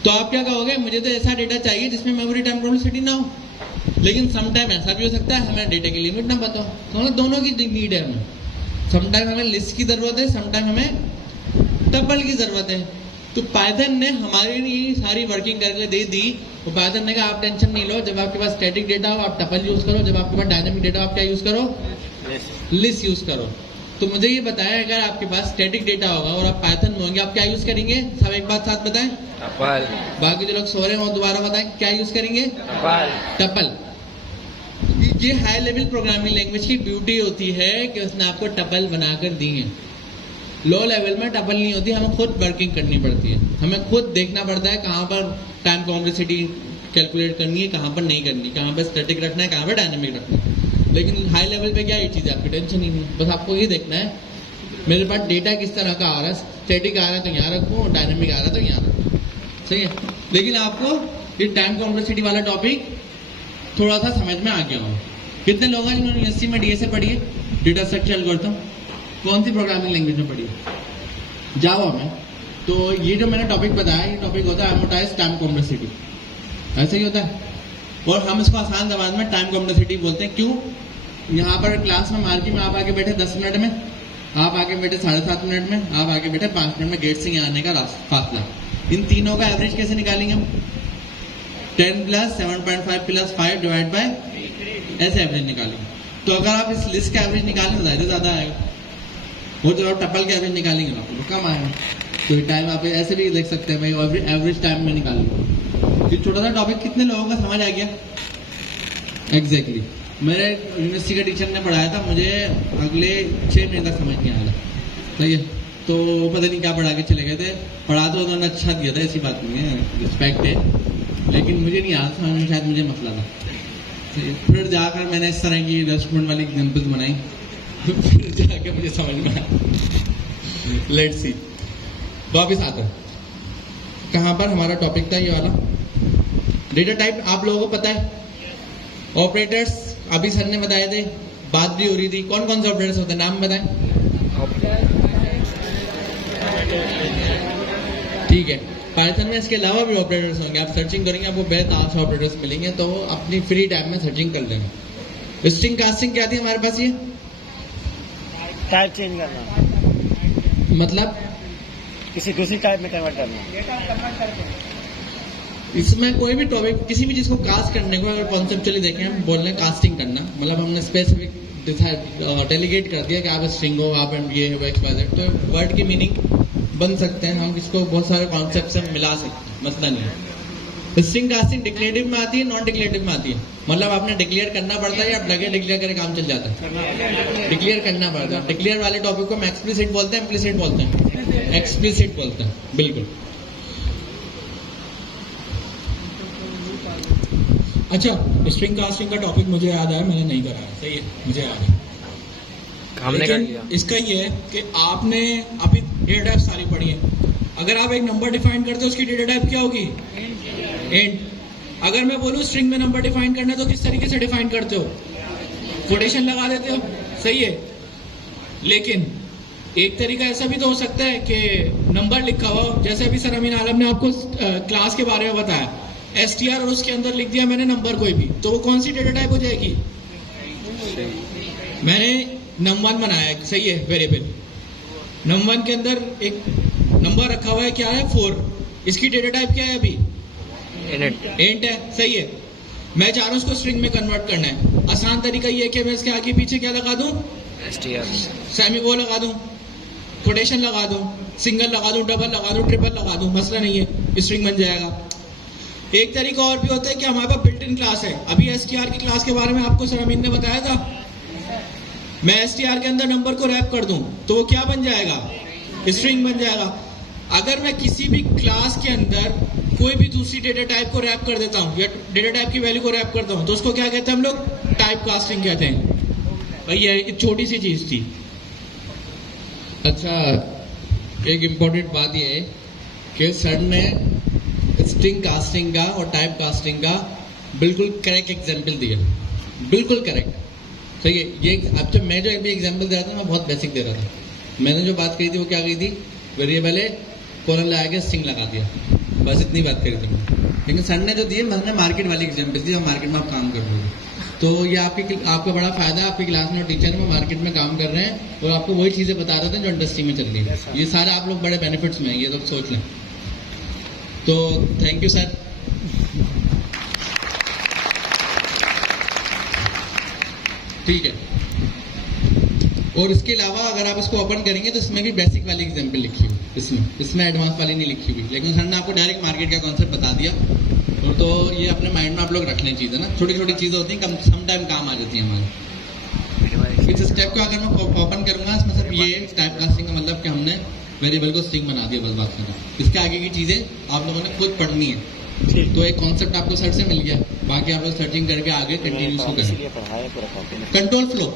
तो आप क्या कहोगे, मुझे तो ऐसा डेटा चाहिए जिसमें मेमोरी टाइम कॉम्प्लेक्सिटी ना हो, लेकिन समटाइम ऐसा भी हो सकता है हमें डेटा की लिमिट ना पता हो, तो मतलब दोनों की नीड है हमें, समटाइम हमें लिस्ट की ज़रूरत है, समटाइम हमें टपल की ज़रूरत है। तो पाइथन ने हमारे लिए सारी वर्किंग करके दे दी, तो पाइथन ने कहा आप टेंशन नहीं लो, जब आपके पास स्टैटिक डेटा हो आप टपल यूज़ करो, जब आपके पास डायनामिक डेटा हो आप क्या यूज़ करो, लिस्ट यूज़ करो। तो मुझे ये बताया, अगर आपके पास स्टैटिक डेटा होगा और आप पाइथन में होंगे, आप क्या यूज़ करेंगे, सब एक बात साथ बताएं, टपल। बाकी जो लोग सो रहे हो दोबारा बताएं, क्या यूज़ करेंगे, टपल। ये हाई लेवल प्रोग्रामिंग लैंग्वेज की ब्यूटी होती है कि उसने आपको टपल बनाकर दी है। लो लेवल में टपल नहीं होती, हमें खुद वर्किंग करनी पड़ती है, हमें खुद देखना पड़ता है कहाँ पर टाइम कॉम्प्लेक्सिटी कैलकुलेट करनी है, कहाँ पर नहीं करनी, कहाँ पर स्टैटिक रखना है, कहाँ पर डायनामिक रखना है। लेकिन हाई लेवल पे क्या ये चीज़ है, आपकी टेंशन ही नहीं, बस आपको ये देखना है मेरे पास डेटा किस तरह का आ रहा है, स्टैटिक आ रहा है तो यहाँ रखूँ, डायनामिक आ रहा है तो यहाँ रखूँ, सही है। लेकिन आपको ये टाइम कॉम्प्लेक्सिटी वाला टॉपिक थोड़ा सा समझ में आ गया हो। कितने लोग हैं जिन्होंने यूनिवर्सिटी में डीएसए पढ़ी है, डेटा स्ट्रक्चर एल्गोरिथम, कौन सी प्रोग्रामिंग लैंग्वेज में पढ़ी है, जावा में। तो ये जो मैंने टॉपिक बताया, ये टॉपिक होता है एमोटाइज टाइम कॉम्प्लेक्सिटी, ऐसे ही होता है, और हम इसको आसान जबान में टाइम कॉम्प्लेक्सिटी बोलते हैं। क्यों, यहाँ पर क्लास में मार्की में आप आके बैठे 10 मिनट में, आप आके बैठे 7.5 मिनट में, आप आके बैठे 5 मिनट में, गेट से यहाँ आने का फासला, इन तीनों का एवरेज कैसे निकालेंगे हम, 10 + 7.5 + 5 डिवाइड बाय, ऐसे एवरेज निकालेंगे। तो अगर आप इस लिस्ट का एवरेज निकालेंगे तो ज़्यादा आएगा, वो जो आप टपल का एवरेज निकालेंगे तो कम आएगा। तो टाइम आप ऐसे भी देख सकते हैं, भाई एवरेज टाइम में निकालेंगे। ये छोटा सा टॉपिक कितने लोगों का समझ आ गया, एग्जैक्टली मेरे यूनिवर्सिटी के टीचर ने पढ़ाया था, मुझे अगले 6 महीने तक समझ नहीं आया, सही है। तो पता नहीं क्या पढ़ा के चले गए थे, पढ़ा तो उन्होंने अच्छा दिया था, ऐसी बात नहीं है, रिस्पेक्ट है, लेकिन मुझे नहीं याद समझ में, शायद मुझे मसला था। फिर जाकर मैंने इस तरह की रेस्टोरेंट वाली एग्जाम्पल्स बनाई, फिर जाकर मुझे समझ में आया। लेट्स सी, वापिस आते हैं, कहाँ पर हमारा टॉपिक था ये वाला, डेटा टाइप। आप लोगों को पता है, ऑपरेटर्स अभी सर ने बताए थे, बात भी हो रही थी, कौन कौन से ऑपरेटर्स होते हैं, नाम बताएं। ठीक है, पाइथन में इसके अलावा भी ऑपरेटर्स होंगे, आप सर्चिंग करेंगे आपको बेहद 800 ऑपरेटर्स मिलेंगे, तो अपनी फ्री टाइम में सर्चिंग कर लेना, स्ट्रिंग कास्टिंग क्या थी हमारे पास ये, टाइप चेंज करना, मतलब किसी दूसरी टाइप में कन्वर्ट करना। इसमें कोई भी टॉपिक, किसी भी चीज को कास्ट करने को अगर कॉन्सेप्चुअली देखें, हम बोल रहे हैं कास्टिंग करना, मतलब हमने स्पेसिफिक डेलीगेट कर दिया कि आप स्ट्रिंग हो, आप ये हो, XYZ, तो वर्ड की मीनिंग बन सकते हैं, हम इसको बहुत सारे कॉन्सेप्ट से मिला सकते हैं, मसला नहीं है। स्ट्रिंग कास्टिंग डिक्लेरेटिव में आती है, नॉन डिक्लेरेटिव में आती है, मतलब आपने डिक्लेयर करना पड़ता है या आप लगे डिक्लेयर करे काम चल जाता है, डिक्लेयर करना पड़ता है। डिक्लेयर वाले टॉपिक को हम एक्सप्लिसिट बोलते हैं, इम्प्लिसिट बोलते हैं, एक्सप्लिसिट बोलते हैं, बिल्कुल। अच्छा, स्ट्रिंग कास्टिंग का टॉपिक मुझे याद आया, मैंने नहीं करा है, सही है, मुझे याद है। हमने कर लेकिन लिया। इसका ये है कि आपने अभी डेटा टाइप सारी पढ़ी है, अगर आप एक नंबर डिफाइन करते हो उसकी डेटा टाइप क्या होगी, इंट। अगर मैं बोलूँ स्ट्रिंग में नंबर डिफाइन करना है तो किस तरीके से डिफाइन करते हो, कोटेशन लगा देते हो, सही है। लेकिन एक तरीका ऐसा भी तो हो सकता है कि नंबर लिखा हुआ हो, जैसे अभी सर अमीन आलम ने आपको क्लास के बारे में बताया, STR और उसके अंदर लिख दिया मैंने नंबर कोई भी, तो वो कौन सी डेटा टाइप हो जाएगी, मैंने num1 बनाया है, सही है, वेरिएबल num1 के अंदर एक नंबर रखा हुआ है, क्या है 4, इसकी डेटा टाइप क्या है अभी, इंट है, सही है। मैं चाह रहा हूँ उसको स्ट्रिंग में कन्वर्ट करना है, आसान तरीका ये है कि मैं इसके आगे पीछे क्या लगा दूं, सेमी वो लगा दूं, कोटेशन लगा दूं, सिंगल लगा दूं, डबल लगा दूं, ट्रिपल लगा दूं, मसला नहीं है, स्ट्रिंग बन जाएगा। एक तरीका और भी होता है कि हमारे पास बिल्ट इन क्लास है, अभी STR की क्लास के बारे में आपको सर अमीन ने बताया था, मैं STR के अंदर नंबर को रैप कर दूं तो वो क्या बन जाएगा, स्ट्रिंग बन जाएगा। अगर मैं किसी भी क्लास के अंदर कोई भी दूसरी डेटा टाइप को रैप कर देता हूं या डेटा टाइप की वैल्यू को रैप करता हूं तो उसको क्या कहते हैं हम लोग, टाइप कास्टिंग कहते हैं। भाई ये एक छोटी सी चीज थी। अच्छा, एक इम्पोर्टेंट बात यह है कि सर ने स्ट्रिंग कास्टिंग का और टाइप कास्टिंग का बिल्कुल करेक्ट एग्जाम्पल दिया, बिल्कुल करेक्ट, सही है। ये अब जब मैं जो अभी एग्जाम्पल दे रहा था मैं बहुत बेसिक दे रहा था, मैंने जो बात कही थी वो क्या कही थी, वेरिएबल है, कॉलन लगा के स्ट्रिंग लगा दिया, बस इतनी बात करी थी मैंने। लेकिन सर ने जो दिए, मैंने मार्केट वाली एग्जाम्पल दी, और मार्केट में आप काम कर लोगे तो ये आपका बड़ा फायदा है। आपकी क्लास में टीचर में मार्केट में काम कर रहे हैं और आपको वही चीज़ें बता रहे थे जो इंडस्ट्री में चल रही है, ये सारे आप लोग बड़े बेनिफिट्स में हैं, ये तो सोच लें। तो थैंक यू सर। ठीक है, और इसके अलावा अगर आप इसको ओपन करेंगे तो इसमें भी बेसिक वाली एग्जांपल लिखी हुई, इसमें एडवांस वाली नहीं लिखी हुई, लेकिन सर ने आपको डायरेक्ट मार्केट का कॉन्सेप्ट बता दिया। और तो ये अपने माइंड में आप लोग रख लें चीज़ें ना, छोटी छोटी चीज़ें होती हैं, कम सम टाइम काम आ जाती हैं हमारे। इस स्टेप को अगर मैं ओपन करूंगा, इसमें सिर्फ ये टाइप कास्टिंग का मतलब कि हमने वेरिएबल को स्ट्रिंग बना दिया, बस बात करना। इसके आगे की चीज़ें आप लोगों ने खुद पढ़नी है, तो एक कॉन्सेप्ट आपको सर से मिल गया, बाकी आप लोग सर्चिंग करके आगे कंटिन्यू करें। Control flow,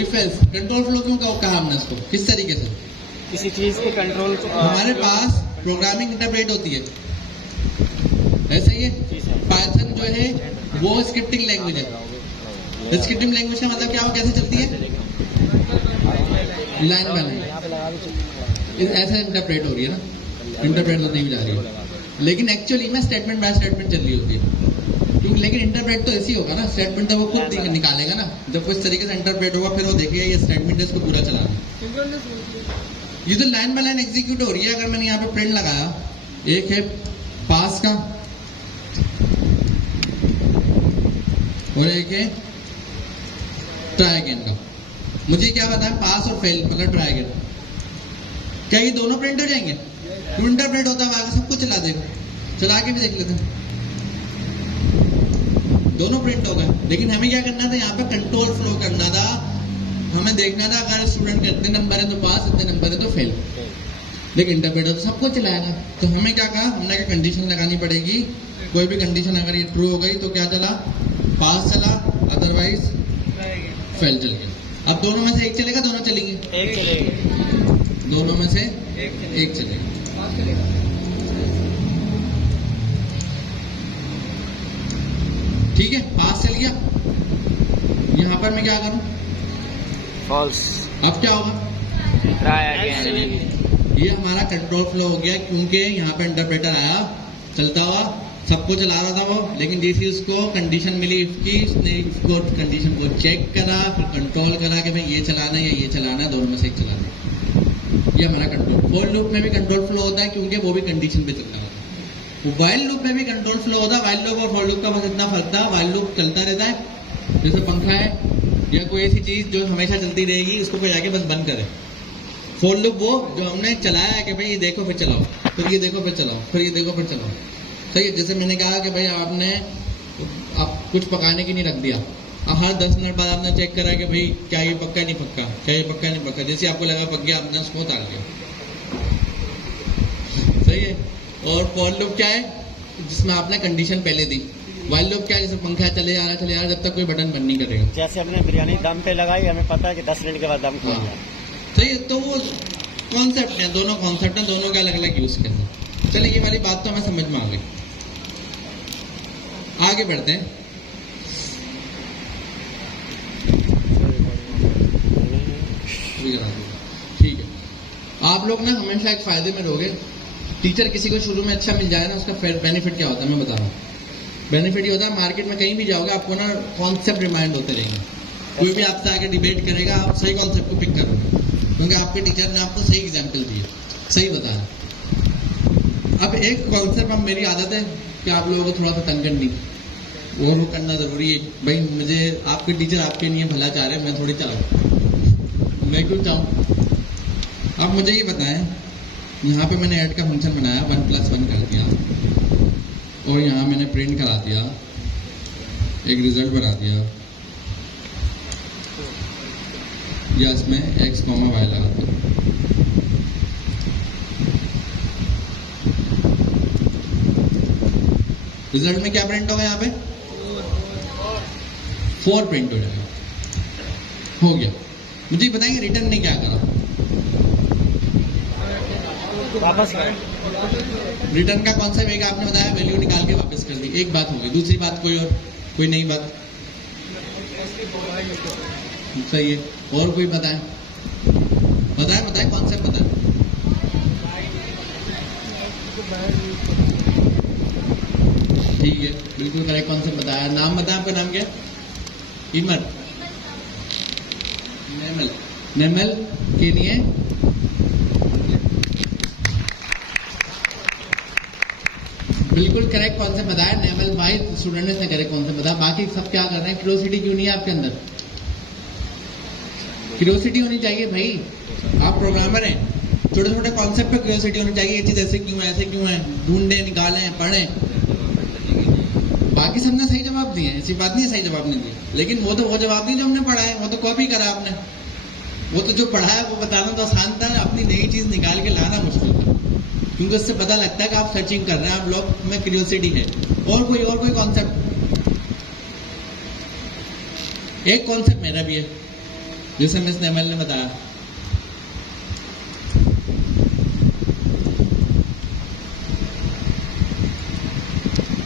if else control flow क्यों कहा हमने इसको, किस तरीके से, किसी चीज के कंट्रोल हमारे पास प्रोग्रामिंग इंटरप्रेट होती है, ऐसा ही है। पाइथन जो है वो स्क्रिप्टिंग लैंग्वेज है। स्क्रिप्टिंग लैंग्वेज का मतलब क्या हो, कैसे चलती है, लाइन बाय लाइन ऐसा इंटरप्रेट हो रही है ना, इंटरप्रेट तो नहीं जा रही है, लेकिन एक्चुअली में स्टेटमेंट बाय स्टेटमेंट चल रही होती है। क्योंकि लेकिन इंटरप्रेट तो ऐसे ही होगा ना, स्टेटमेंट तो वो खुद निकालेगा ना, जब कुछ तरीके से इंटरप्रेट होगा फिर वो देखेगा ये स्टेटमेंट है, इसको पूरा चलाना। ये तो लाइन बाय लाइन एग्जीक्यूट हो रही है। अगर मैंने यहाँ पे प्रिंट लगाया, एक है पास का और एक है ट्राई अगेन का, मुझे क्या पता है पास और फेल मतलब ट्राई अगेन, क्या ये दोनों प्रिंट हो जाएंगे, तो इंटरप्रेट होता है आगे सब कुछ चला देगा, चला के भी देख लेते हैं, दोनों प्रिंट हो गए। लेकिन हमें क्या करना था, यहाँ पे कंट्रोल फ्लो करना था, हमें देखना था अगर स्टूडेंट के इतने नंबर है तो पास, इतने नंबर है तो फेल, लेकिन इंटरप्रेटर तो सबको चलाएगा। तो हमें क्या कहा, हमने क्या कंडीशन लगानी पड़ेगी, कोई भी कंडीशन अगर ये ट्रू हो गई तो क्या चला, पास चला, अदरवाइज फेल चल गया। अब दोनों में से एक चलेगा, दोनों चलेंगे, एक चलेगा, दोनों में से एक चलेगा। ठीक है, पास चल गया। यहाँ पर मैं क्या करूं, फॉल्स, अब क्या होगा, ट्राई अगेन। ये हमारा कंट्रोल फ्लो हो गया, क्योंकि यहाँ पे इंटरप्रेटर आया चलता हुआ सबको चला रहा था वो, लेकिन जैसे उसको कंडीशन मिली इफ की, उसने इफ को कंडीशन को चेक करा, फिर कंट्रोल करा कि भाई ये चलाना है या ये चलाना है, दोनों में से एक चलाना है। ये हमारा कंट्रोल। फॉर लूप में भी कंट्रोल फ्लो होता है क्योंकि वो भी कंडीशन पे चलता है। वाइल लूप में भी कंट्रोल फ्लो होता है। वाइल लूप और फॉर लूप का बस इतना फर्क था, वाइल लूप चलता रहता है, जैसे पंखा है या कोई ऐसी चीज जो हमेशा चलती रहेगी, उसको कोई जाके बस बंद करे। फॉर लूप वो जो हमने चलाया है कि भाई ये देखो फिर चलाओ, फिर ये देखो फिर चलाओ, फिर ये देखो फिर चलाओ। सही है। जैसे मैंने कहा कि भाई आपने आप कुछ पकाने की नहीं रख दिया, अब हर 10 मिनट बाद आपने चेक करा कि भाई क्या ये पक्का नहीं पक्का, क्या ये पक्का नहीं पक्का, जैसे आपको लगा पक गया आपने उसको उतार दिया। सही है। और फॉर लूप क्या है, जिसमें आपने कंडीशन पहले दी। वाइल लूप क्या है, जैसे पंखा चले आ रहा जब तक कोई बटन बंद नहीं करेगा। जैसे हमने बिरयानी दम पे लगाई, हमें पता है कि 10 मिनट के बाद दम खुल हाँ। गया। सही है। तो वो कॉन्सेप्ट है, दोनों कॉन्सेप्ट हैं, दोनों के अलग अलग यूज करना। चलिए ये वाली बात तो हमें समझ में आ गई। आगे बढ़ते हैं। ठीक है। आप लोग ना हमेशा एक फायदे में रहोगे। टीचर किसी को शुरू में अच्छा मिल जाए ना, उसका बेनिफिट क्या होता है मैं बता रहा हूँ। बेनिफिट ये होता है, मार्केट में कहीं भी जाओगे आपको ना कॉन्सेप्ट रिमाइंड होते रहेंगे। कोई भी आपसे आके डिबेट करेगा, आप सही कॉन्सेप्ट को पिक करोगे क्योंकि आपके टीचर ने आपको सही एग्जाम्पल दिए, सही बताया। अब एक कॉन्सेप्ट, अब मेरी आदत है कि आप लोगों को थोड़ा सा तंग करनी, वो करना जरूरी है। भाई मुझे आपके टीचर आपके लिए भला चाह रहे हैं, मैं थोड़ी चाहूँ, मैं क्यों चाहूँ। अब मुझे ये बताएं, यहाँ पे मैंने ऐड का फंक्शन बनाया, 1+1 कर दिया, और यहाँ मैंने प्रिंट करा दिया, एक रिजल्ट बना दिया, या इसमें x, y लगा दिया। रिजल्ट में क्या प्रिंट होगा, यहाँ पे 4 प्रिंट हो जाएगा। हो गया। मुझे बताएंगे रिटर्न ने क्या करा। वापस रिटर्न का कॉन्सेप्ट एक आपने बताया, वैल्यू निकाल के वापस कर दी, एक बात हो गई। दूसरी बात कोई और, कोई नई बात। सही है। और कोई बताए बताए कॉन्सेप्ट बताए। ठीक है, बिल्कुल करेक्ट कॉन्सेप्ट बताया। नाम बताया, आपका नाम क्या? इमर, नेमल। नेमल के लिए बिल्कुल करेक्ट कॉन्सेप्ट बताया। नेमल भाई स्टूडेंट ने करेक्ट कॉन्सेप्ट बताया। बाकी सब क्या कर रहे हैं, क्यूरियोसिटी क्यों नहीं है आपके अंदर? क्यूरियोसिटी होनी चाहिए भाई, आप प्रोग्रामर हैं, छोटे छोटे कॉन्सेप्ट पे क्यूरियोसिटी होनी चाहिए। ये चीज ऐसे क्यों है, ऐसे क्यों है, ढूंढे, निकालें, पढ़ें। बाकी सबने सही जवाब दिए, ऐसी बात नहीं है सही जवाब नहीं दिए, लेकिन वो तो वो जवाब नहीं जो हमने पढ़ा है, वो तो कॉपी करा आपने। वो तो जो पढ़ा है वो बताना तो आसान था, अपनी नई चीज निकाल के लाना मुश्किल था, क्योंकि उससे पता लगता है कि आप सर्चिंग कर रहे हैं, आप लोग में क्यूरियोसिटी है। और कोई कॉन्सेप्ट? एक कॉन्सेप्ट मेरा भी है, जैसे मिस नेमल ने बताया।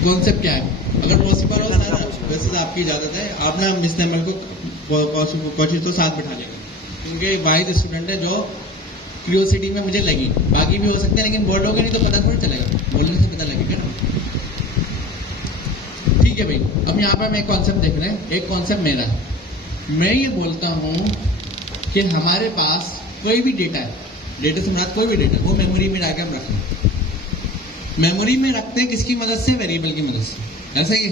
कॉन्सेप्ट क्या है? अगर पॉसिबल हो सारा, वैसे तो आपकी इजाजत है, आप ना मिस नेमल को कोशिश तो साथ बिठा लेगा, क्योंकि वाहिद स्टूडेंट है जो क्यूरियोसिटी में मुझे लगी। बाकी भी हो सकते हैं, लेकिन बोलोगे नहीं तो पता थोड़ा चलेगा, बोलने से पता लगेगा ना। ठीक है भाई। अब यहाँ पर हम एक कॉन्सेप्ट देख रहे हैं, एक कॉन्सेप्ट मेरा है। मैं ये बोलता हूँ कि हमारे पास कोई भी डेटा है, डेटा से मुराद कोई भी डेटा, वो मेमोरी में जाकर हम रख लें। मेमोरी में रखते हैं किसकी मदद से? वेरिएबल की मदद से, ऐसा ही।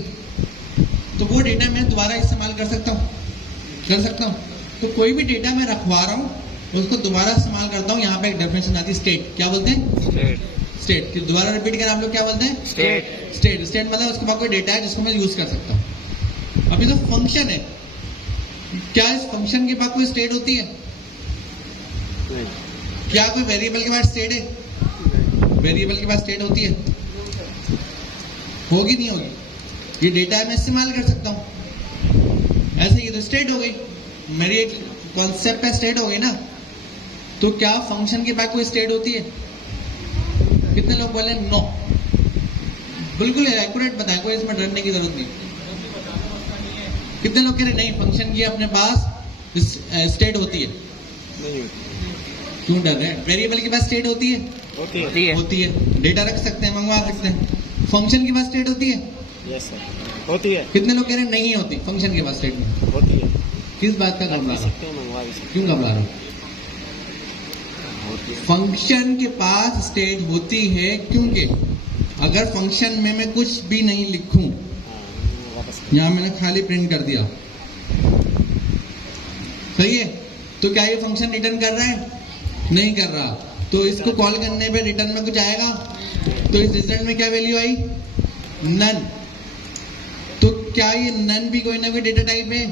तो वो डेटा मैं दोबारा इस्तेमाल कर सकता हूँ। तो कोई भी डेटा मैं रखवा रहा हूँ, उसको दोबारा इस्तेमाल करता हूँ। यहाँ पे एक डेफिनेशन आती है, स्टेट। क्या बोलते हैं? स्टेट। दोबारा रिपीट करें आप लोग, क्या बोलते हैं? स्टेट मतलब उसके बाद कोई डेटा है जिसको मैं यूज कर सकता हूँ। अभी तो फंक्शन है, क्या इस फंक्शन के बाद कोई स्टेट होती है? क्या कोई वेरिएबल के बाद स्टेट है? वेरिएबल के बाद स्टेट होती है? होगी नहीं होगी? ये डेटा है, मैं इस्तेमाल कर सकता हूँ, ऐसे ही तो स्टेट हो गई मेरी, एक कॉन्सेप्ट है, स्टेट हो गई ना। तो क्या फंक्शन के बाद कोई स्टेट होती है? कितने लोग बोले नो? बिल्कुल एक्यूरेट बताएं, कोई इसमें डरने की जरूरत नहीं। कितने लोग कह रहे नहीं, फंक्शन की अपने पास स्टेट होती है? क्यों डर रहे हैं? वेरिएबल के पास स्टेट होती है? होती है। डेटा रख सकते हैं, मंगवा सकते हैं। फंक्शन के पास स्टेट होती है? यस सर, होती है, कितने लोग कह रहे हैं नहीं होती फंक्शन के पास स्टेटमेंट? होती है। किस बात का घबरा रहे हो? सकते हैं, मंगवा भी सकते क्यों घबरा रहे हो? हैं, होती है। फंक्शन के पास स्टेट होती है क्योंकि अगर फंक्शन में मैं कुछ भी नहीं लिखूं, हाँ, वापस यहाँ मैंने खाली प्रिंट कर दिया, सही है, तो क्या ये फंक्शन रिटर्न कर रहा है? नहीं कर रहा। तो इसको कॉल करने पे रिटर्न में कुछ आएगा, तो इस रिजल्ट में क्या वैल्यू आई? नन। तो क्या ये नन भी कोई ना कोई डेटा टाइप है?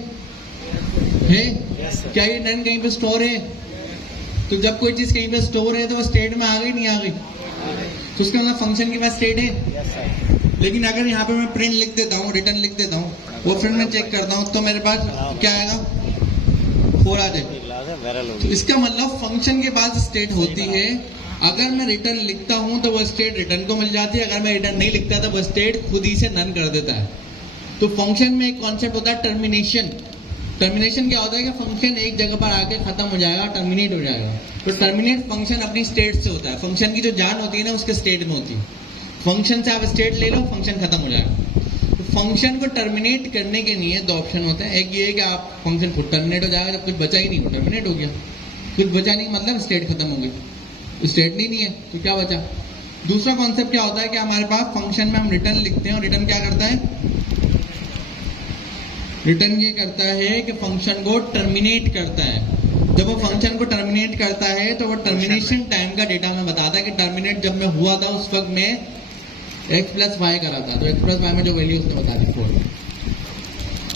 Yes, sir. क्या ये नन कहीं पे स्टोर है? तो जब कोई चीज कहीं पे स्टोर है तो वो स्टेट में आ गई नहीं आ गई? तो उसका मतलब फंक्शन के पास स्टेट है। यस सर, लेकिन अगर यहाँ पे मैं प्रिंट लिख देता हूँ, रिटर्न लिख देता हूँ, वो फिर मैं चेक करता हूँ तो मेरे पास क्या आएगा? 4 आ जाए। क्लास है वायरल हो तो गई। इसका मतलब फंक्शन के पास स्टेट होती है। अगर मैं रिटर्न लिखता हूं तो वो स्टेट रिटर्न को मिल जाती है, अगर मैं रिटर्न नहीं लिखता तो वो स्टेट खुद ही से नन कर देता है। तो फंक्शन में एक कॉन्सेप्ट होता है टर्मिनेशन। टर्मिनेशन क्या होता है कि फंक्शन एक जगह पर आके खत्म हो जाएगा, टर्मिनेट हो जाएगा। तो टर्मिनेट फंक्शन अपनी स्टेट से होता है। फंक्शन की जो जान होती है ना उसके स्टेट में होती है। फंक्शन से आप स्टेट ले लो, फंक्शन खत्म हो जाएगा। तो फंक्शन को टर्मिनेट करने के लिए 2 ऑप्शन होते हैं। एक ये है कि आप फंक्शन खुद टर्मिनेट हो जाएगा, जब कुछ बचा ही नहीं, वो टर्मिनेट हो गया। कुछ बचा नहीं मतलब स्टेट खत्म हो गई, स्टेट नहीं है तो क्या बचा। दूसरा कॉन्सेप्ट क्या होता है कि हमारे पास फंक्शन में हम रिटर्न लिखते हैं और रिटर्न क्या करता है? रिटर्न ये करता है कि फंक्शन को टर्मिनेट करता है। जब वो फंक्शन को टर्मिनेट करता है तो वो टर्मिनेशन टाइम का डेटा में बताता है कि टर्मिनेट जब मैं हुआ था उस वक्त में x प्लस वाई करा था, तो x प्लस वाई में जो वैल्यू उसने बता दी 4।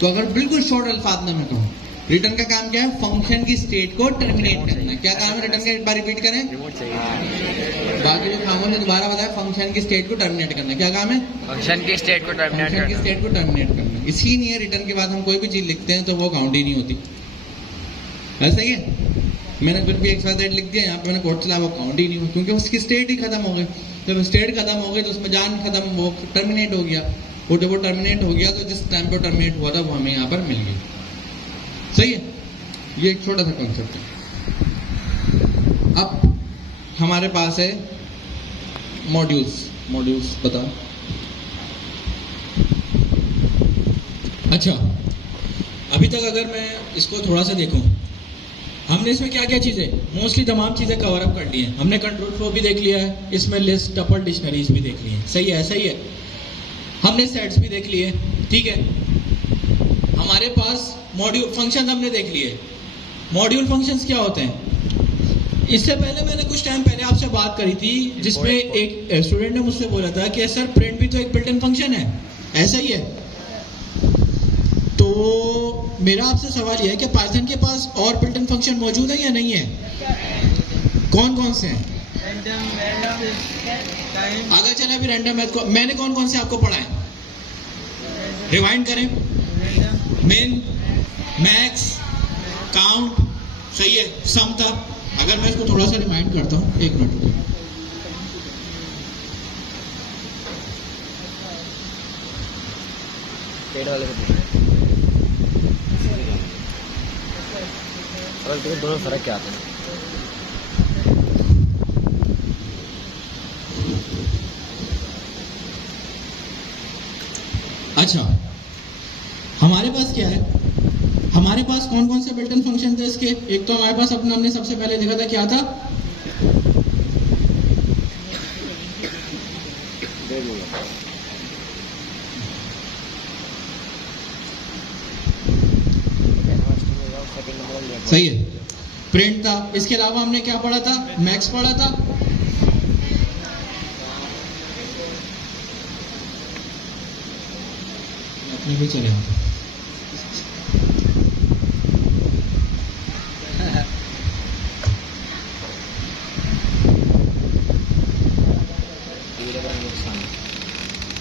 तो अगर बिल्कुल शॉर्ट अल्फाज में मैं कहूँ, रिटर्न का काम क्या है? फंक्शन की स्टेट को टर्मिनेट करना। क्या काम है रिटर्न का? एक बार रिपीट करें, बाकी जो काम है दोबारा बताएं। फंक्शन की स्टेट को टर्मिनेट करना क्या काम है? फंक्शन की स्टेट को टर्मिनेट फंक्शन की करना। स्टेट को टर्मिनेट करना। इसीलिए रिटर्न के बाद हम कोई भी चीज लिखते हैं तो वो काउंट ही नहीं होती। ऐसा ही है, मैंने कुछ भी XYZ लिख दिया, यहाँ पे मैंने कोड चलाया, वो काउंट ही नहीं हुआ क्योंकि उसकी स्टेट ही खत्म हो गई। जब स्टेट खत्म हो गई तो उसमें जान खत्म, वो टर्मिनेट हो गया। और जब वो टर्मिनेट हो गया तो जिस टाइम पे टर्मिनेट हुआ था वो हमें यहाँ पर मिल गई। सही है, ये एक छोटा सा कॉन्सेप्ट है। अब हमारे पास है मॉड्यूल्स। मॉड्यूल्स बताओ। अच्छा, अभी तक अगर मैं इसको थोड़ा सा देखूं, हमने इसमें क्या क्या चीज़ें, मोस्टली तमाम चीज़ें कवर अप कर ली हैं। हमने कंट्रोल फ्लो भी देख लिया है, इसमें लिस्ट, टपल, डिक्शनरीज भी देख ली है। सही है, सही है। हमने सेट्स भी देख लिए, ठीक है। हमारे पास मॉड्यूल फंक्शन हमने देख लिए। मॉड्यूल फंक्शंस क्या होते हैं? इससे पहले मैंने कुछ टाइम पहले आपसे बात करी थी जिसमें एक स्टूडेंट ने मुझसे बोला था कि सर प्रिंट भी तो एक बिल्ट इन फंक्शन है, ऐसा ही है। तो मेरा आपसे सवाल यह है कि पाइथन के पास और बिल्ट इन फंक्शन मौजूद है या नहीं है? कौन कौन से हैं? अगर चले अभी रैंडम मैथ को मैंने कौन कौन से आपको पढ़ाए? रिवाइंड करें। मेन, मैक्स, काउंट, सही है, सम था। अगर मैं इसको थोड़ा सा रिमाइंड करता हूँ, 1 मिनट रुको। पेड़ वाले को और देखो दोनों फर्क क्या आते हैं। अच्छा, हमारे पास क्या है? हमारे पास कौन कौन से बिल्ट इन फंक्शन थे इसके? एक तो हमारे पास अपना हमने सबसे पहले देखा था, क्या था? सही है, प्रिंट था। इसके अलावा हमने क्या पढ़ा था? मैक्स पढ़ा था। अपने भी चले आते।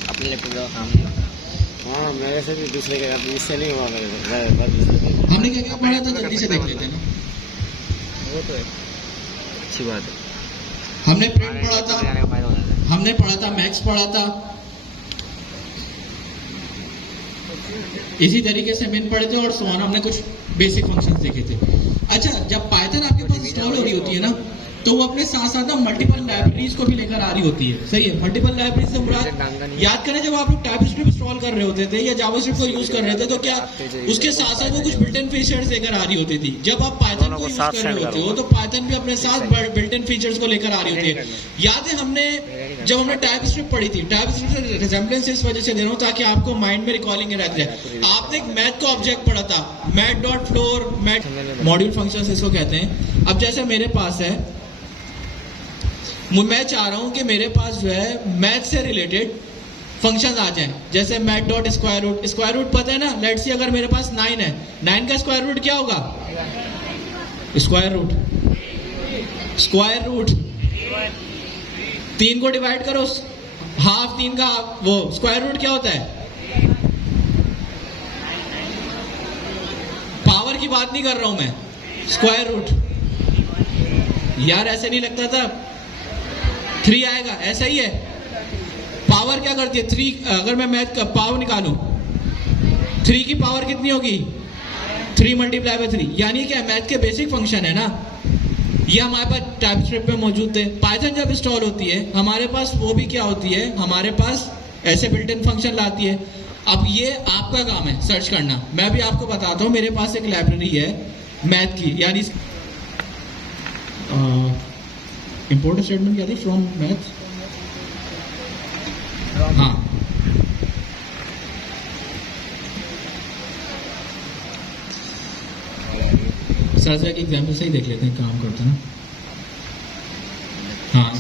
अपने लैपटॉप का काम नहीं होता। हाँ, मेरे से भी दूसरे के, इससे नहीं हुआ मेरे से। हमने क्या क्या पढ़ा था, जल्दी से देख लेते हैं ना। वो तो है, अच्छी बात है। हमने प्रिंट पढ़ा था, हमने पढ़ा था मैक्स पढ़ा था, इसी तरीके से मेन पढ़े थे और सोन हमने कुछ बेसिक फंक्शंस देखे थे। अच्छा, जब पाइथन आपके पास इंस्टॉल हो रही होती है ना, तो वो अपने साथ साथ ना मल्टीपल लाइब्रेरीज को भी लेकर आ रही होती है। सही है। मल्टीपल लाइब्रेरीज से मुराद, याद करें जब आप लोग टाइपस्क्रिप्ट इंस्टॉल कर रहे होते थे या जावास्क्रिप्ट को यूज कर रहे थे तो क्या उसके साथ साथ वो कुछ बिल्ट इन फीचर्स लेकर आ रही होती थी। जब आप पाइथन को यूज कर रहे होते हो तो पाइथन भी अपने साथ बिल्ट इन फीचर्स को लेकर आ रही होती है। याद है हमने जब हमने टाइपस्क्रिप्ट पढ़ी थी, टाइपस्क्रिप्ट से रिजेम्बलेंस इस वजह से दे रहा हूँ ताकि आपको माइंड में रिकॉलिंग रहती है। आपने एक मैथ का ऑब्जेक्ट पढ़ा था, math dot floor, math module functions इसको कहते हैं। अब जैसे मेरे पास है, मैं चाह रहा हूं कि मेरे पास जो है मैथ से रिलेटेड फंक्शंस आ जाएं, जैसे math dot square root. Square root पता है ना, लेट्स सी अगर मेरे पास 9 है, 9 का स्क्वायर रूट क्या होगा? Square root. स्क्वायर रूट 3 को डिवाइड करो, हाफ 3 का वो स्क्वायर रूट क्या होता है? पावर की बात नहीं कर रहा हूं मैं, स्क्वायर रूट। यार ऐसे नहीं लगता था 3 आएगा, ऐसा ही है। पावर क्या करती है? 3, अगर मैं मैथ का पावर निकालूं, 3 की पावर कितनी होगी? 3 मल्टीप्लाई बाय 3। यानी क्या मैथ के बेसिक फंक्शन है ना, ये हमारे पास टाइपस्क्रिप्ट में मौजूद थे। पाइथन जब इंस्टॉल होती है हमारे पास वो भी क्या होती है, हमारे पास ऐसे बिल्ट इन फंक्शन लाती है। अब ये आपका काम है सर्च करना। मैं भी आपको बताता हूँ, मेरे पास एक लाइब्रेरी है मैथ की, यानी इंपोर्ट स्टेटमेंट क्या थी? From math. हाँ, सर की एग्जाम्पल से ही देख लेते हैं, काम करते हैं। हाँ,